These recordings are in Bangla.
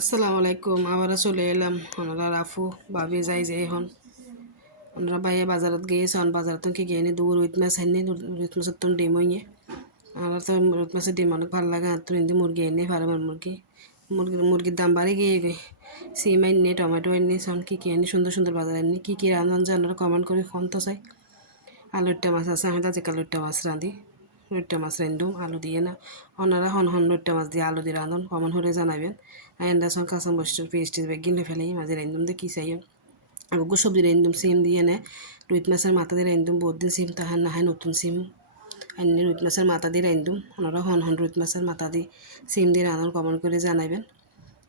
আসসালামু আলাইকুম। আবারও চলে এলাম। ওনারা রাফু ভাবি যাই যে এখন ওনারা বাইরে বাজারত গিয়েছেন। বাজারত কি গিয়ে নি দূর রুইত মাছ আনি রুইত মাছের তো ডিম হইয়ে আমার তো রুইত মাছের ডিম অনেক ভালো লাগে। আর তো হিন্দি মুরগি এনে ফার্মের মুরগির দাম বাড়ি গিয়ে সিম আনি টমেটো আনি সন কি আনি সুন্দর সুন্দর বাজার আনি কি রান্ধন যে ওনারা কমেন্ট করে ফোন তো চাই। আলুরটা মাছ আছে আমি তাতে আলুরটা মাছ রাঁধি লইট্টা মাছ রান্ধুম আলু দিয়ে না ওনারা হন লইট্টা মাছ দিয়ে আলু দিয়ে রাঁধুন কমন হলে জানাবেন। আইন্দাসন কাঁচা মরিচের পেস্ট বেগিন ফেলে মাঝে রান্ধুম দিয়ে কী চাই আগে সবজি রান্ধুম সিম দিয়ে না রুইত মাছের মাথা দিয়ে রান্ধুম বহুত দিন সিম তাহার না হয় নতুন সিম আনি রুইত মাছের মাথা দিয়ে রান্ধুম ওনারা হন রুইত মাছের মাথা দিয়ে সিম দিয়ে রাঁধুন কমন করে জানাবেন।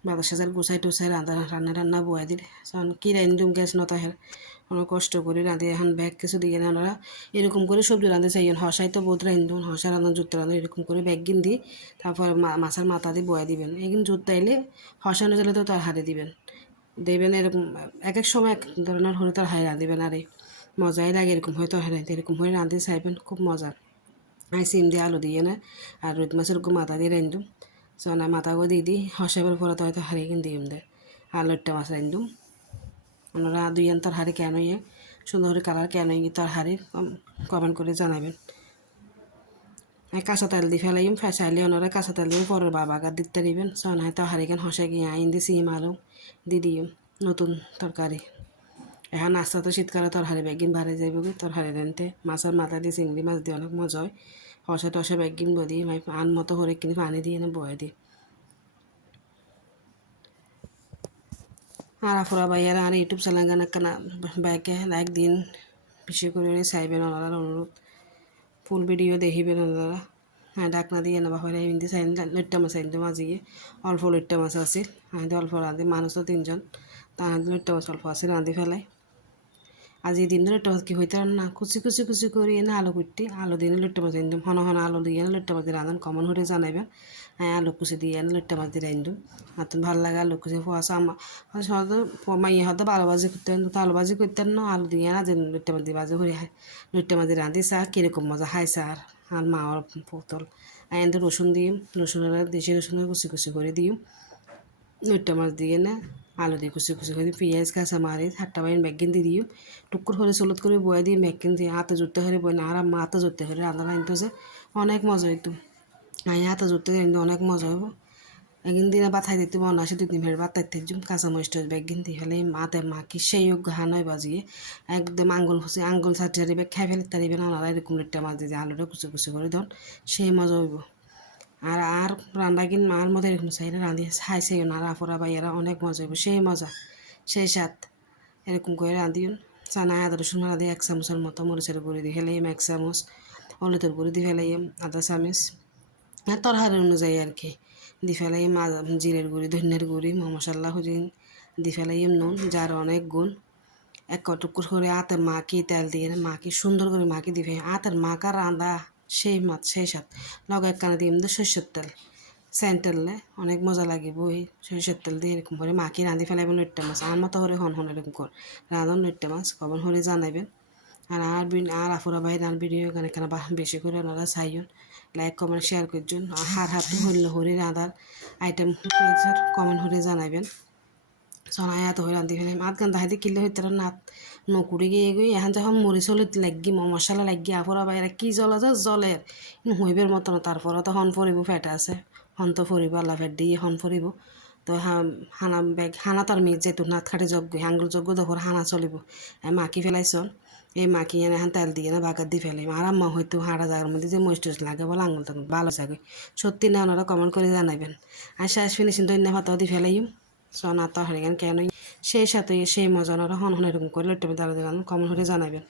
বাতাস সাজার গুছাই টুসাই রান্না বয়াই দিলে কি রান্ধুম গ্যাস নতাহের অনেক কষ্ট করে রাঁধি এখন ব্যাগ কিছু দিয়ে না ওনারা এরকম করে সবজি রাঁধতে চাইন হসাই তো বহুত রান্ধুন হসা রান্ধন জুত রান্ধন এরকম করে ব্যাগ গিন দিই তারপর মাছের মাথা দিয়ে বয়া দিবেন এগিন জুত তাইলে হসানো জলে তো তার হারে দিবেন দেবেন এরকম এক এক সময় এক ধরনের হলে তার হাই রাঁধিবেন আর মজাই লাগে এরকম হয়ে তরহারি রাঁধতে এরকম হয়ে রাঁধতে চাইবেন খুব মজা। সিম দিয়ে আলু দিয়ে না আর রুই মাছের মাথা দিয়ে রান্ধুম সোনা মাথা করে দিয়ে দিই হসাইবার পরে তো হয়তো হারিয়ে কিন দিম দে আলুরটা মাছ রান্ধুম ওনারা দুইয়ান তার হারি কেন সুন্দর করে কালার কেন তার হারি কমেন্ট করে জানাবেন। কাঁচা তেল দিয়ে ফেলাইম ফেসাইলে ওনারা কাঁচা তেল দিয়ে পরের বাবাগার দিতে দিবেন সোনায় তো হারিকেন হসে গিয়ে আইন দিয়ে সিম আলু দিয়ে দিম নতুন তরকারি এখন আস্তে তো শীতকালে তরহারি ব্যাগিন ভারে যাইব তরহারি রানতে মাছের মাথা দিয়ে চিংড়ি মাছ দিয়ে অনেক মজা হয় হসে টসে ব্যাগিন বদি আন মতো করে কিনে পানি দিয়ে এনে বয়ে দিই আর আফরা ভাইয়ারা আর ইউটিউব চ্যানেল গানা কানা বাইকে লাইক দিন বেশি করে চাইবেন ওনারা অনুরোধ ফুল ভিডিও দেখিবেন ওনারা হ্যাঁ ডাকনা দিয়ে না বাবা হিন্দি চাইন লইট্টা মাছ আইন মাঝিয়ে অল্প লইট্টা মাছ আছিল আমি অল্প রাঁধি মানুষ তো তিনজন তার লইট্টা মাছ অল্প আছে রাঁধি ফেলাই আজ এই দিন লইট্টা মাছ কি হইতে না কুচি করি এনে আলু কুটি আলু দিয়ে লইট্টা মাছ আইন হন আলু দিয়ে লইট্টা মাছ দিয়ে রাঁধুন কমন হয়ে জানাইবেন। হ্যাঁ আলু কুচি দিয়ে এনে লইট্টা মাছ দিয়ে রাঁধুন হাত ভালো লাগে আলু কুচি পোয়াশা আমার হয়তো মাইয়ে হয়তো আলু ভাজি করতেন তো আলু ভাজি করতেন না আলু দিয়ে না যে লইট্টা মাছ দিয়ে ভাজি হয়ে লইট্টা মাছ দিয়ে রাঁধি চা কীরকম মজা খাই স্যার আর মাওয়ার বোতল আইন রসুন দিম রসুনের দেশি রসুনের কুচি করে দিম লইট্টা মাছ দিয়ে না আলু দিয়ে কুচি করে দিই পেঁয়াজ কাঁচা মারিচ হাট্টা বাইন ব্যাগিন দিয়ে দিম টুকুর হলে চলত করে বয়ে দিয়ে ব্যাগিন দিয়ে হাতে জুড়তে হলে বই না আর হাতে জুড়তে হলে রান্না আনতে যে অনেক মজা হইতো আই হাতে জুড়তে কিন্তু অনেক মজা হইব একদিন দিনে বাথাই দিতে মনে আসে 2 দিন ফের বাতাই থেজুম কাঁচা মরিচ ব্যাগিন দিয়ে ফেলে মাতে মাখি সেই হানয় বাজিয়ে একদম আঙ্গুল ছাটিয়ে ব্যাগ খাই ফেলে তারিবে না ওনারা এরকম লইট্টা মাছ দিয়ে আলুটা কুচি করে ধর সেই মজা হইব। আর রান্না কিন মার মধ্যে এরকম চাইলে রাঁধি খাইছে ওনারা আফরা ভাইয়ারা অনেক মজা হইব সেই মজা সেই স্বাদ এরকম করে রাঁধিউন চানা আদা রসুন দিয়ে 1 চামচের মতো মরিচের গুঁড়ি দিয়ে ফেলাইম 1 চামচ হলুদের গুঁড়ি দিয়ে ফেলাইম আধা চামচ তরহারি অনুযায়ী আর কি দি ফেলাইম জিরের গুঁড়ি ধনিয়ার গুঁড়ি মশলা হুজিন দি ফেলাইম নুন যার অনেক গুণ এক টুকুর করে আতের মাখি তেল দিয়ে মাখি সুন্দর করে মাখি দিবে আতের মাখা রাঁধা সেই মাছ সেই স্বাদ লগে একখানা দিয়ে সর্ষের তেল সেন্টেললে অনেক মজা লাগিব ওই সর্ষের তেল দিয়ে এরকম করে মাখি রাঁধি ফেলাইবেন লইট্টা মাছ আর মতো করে হন এরকম কর রাঁধুন লইট্টা মাছ কখন হলে জানাইবেন। আর আফুরা ভাই আর ভিডিও এখানে বেশি করে ওনারা চাইন লাইক কমেন্ট শেয়ার করছেন হাত হলে রাঁধার আইটেম কমেন্ট হলে জানাইবেন। সনাই এত হয়ে রাঁধি ফেলে আধ ঘন্টা হাইতে কিনলে হইতে নাত নকুড়ি গিয়ে এখন যখন মরিচ হলে লাগি মশলা লাগি আফরা বাইরা কি জল আছে জলের হইবের মতো না তারপরে তো হন ফরিব ফেটে আছে হন তো ফরিব আল্লাহ ফেট দিয়ে হন ফরিব তো হানা তার মেয়ে যেহেতু নাত খাটে যজ্ঞ আঙ্গুল যজ্ঞ দেখো হানা চলিব মাখি ফেলাইছন এই মাখি এনে এখন তেল দিয়ে না বাগার দিয়ে ফেলে আর আম্মা হয়তো হাঁড়া জায়গার মধ্যে যে মরিচ লাগে বলে আঙ্গুল তখন ভালো থাকে সত্যি না ওনারা কমেন্ট করে জানাবেন। আর শেষ ফিনিশিং তো এনে ভাতাও দিয়ে ফেলাইম সোনা তো হারিগান কেন সেই সাথে সেই মজা ওনারা হন এরকম করে লইট্টা মাছ দিয়ে কমেন্ট করে জানাবেন।